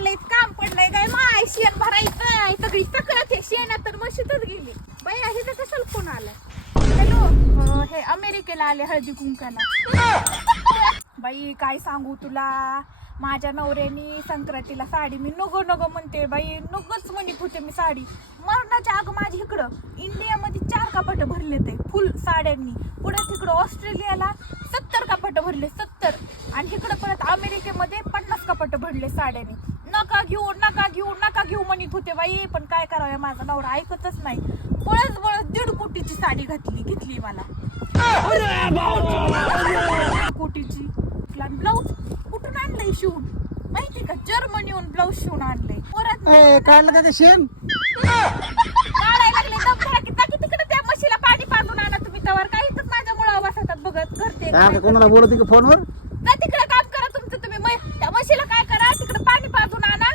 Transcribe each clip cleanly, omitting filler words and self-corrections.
लयच काम पडलंय काय माय शेण भरायचं सगळी सकळत हे शेण तर मशीतच गेली बाई आहे तर कशाला फोन आलाय हॅलो हे अमेरिकेला आले हळदी कुंकाला बाई काय सांगू तुला माझ्या नवऱ्यानी संक्रांतीला साडी मी नको नको म्हणते बाई नकोच म्हणत होते मी साडी मरणाच्या अगं माझी इकडं इंडियामध्ये 4 कपाट भरले ते फुल साड्यांनी पुढे तिकडं ऑस्ट्रेलियाला 70 कपाट भरले 70 आणि इकडं परत अमेरिकेमध्ये 50 कपाट भरले साड्यांनी नका घेऊ म्हणत होते बाई पण काय करावं माझा नवरा ऐकतच नाही बळच 1.5 कोटीची साडी घेतली मला कोटीची ब्लाऊज कुठून आणलंय शिवून माहिती का जर्मनीहून ब्लाऊज शिवून आणलंय परत काढलं का शेण काढायला लागले दमखरा की तिकडे त्या म्हशीला पाणी पाजून आणा तुम्ही तवर काही तर माझ्या मुळावर बसतात बघत करते कोणाला बोलत का फोनवर जा तिकडे काम करा तुमचं तुम्ही त्या म्हशीला काय करा तिकडे पाणी पाजून आणा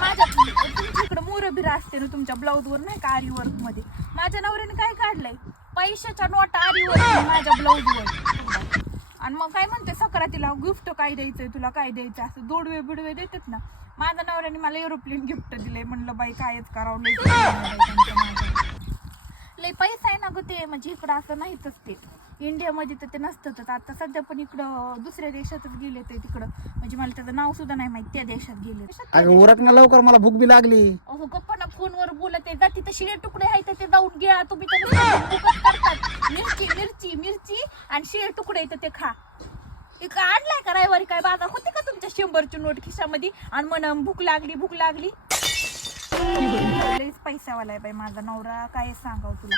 माझ्या तुमच्या इकडे मोरबिरा असते ना तुमच्या ब्लाऊज वर नाही का आरी वर्क मध्ये माझ्या नवऱ्याने काय काढलंय पैशाच्या नोटा आरी वर्क माझ्या ब्लाऊज वर आणि मग काय म्हणते सक्रातीला गिफ्ट काय द्यायचंय तुला काय द्यायचं असं दोडवे बिडवे देतात ना माझ्या नवऱ्याने मला एरोप्लेन गिफ्ट दिलंय म्हणलं बाई कायच करावं लय पैसा आहे ना ग ते म्हणजे इकडं असं नाहीच ते इंडियामध्ये तर ते नसतंच आता सध्या पण इकडं दुसऱ्या देशातच गेले ते तिकडं म्हणजे मला त्याचं नाव सुद्धा नाही माहिती त्या देशात गेले उरक ना लवकर मला भूक बी लागली अहो गप्पा ना फोनवर बोलत आहे जाती तर शिळे तुकडे आहेत ते जाऊन घ्या तुम्ही करतात मिरची आणि शिळे तुकडे आहेत ते खा आणलाय का रविवारी काय बाजार होते का तुमच्या 100ची नोट खिशामध्ये आणि मन भूक लागली पैसावाला आहे बाई माझा नवरा काय सांगाव तुला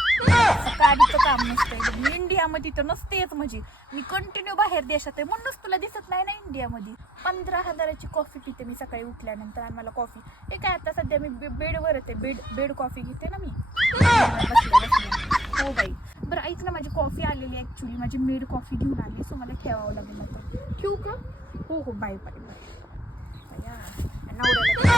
गाडीचं काम नसतंय इंडियामध्ये तर नसतेच म्हणजे मी कंटिन्यू बाहेर देशात आहे म्हणूनच तुला दिसत नाही ना इंडियामध्ये 15,000ची कॉफी पिते मी सकाळी उठल्यानंतर आणि मला कॉफी हे काय आता सध्या मी बेडवर येते बेड कॉफी घेते ना मी हो बाई बरं ऐक ना माझी कॉफी आलेली ऍक्च्युली माझी मेड कॉफी घेऊन आली सो मला ठेवावं लागेल आता ठेवू का हो बाय नवऱ्याला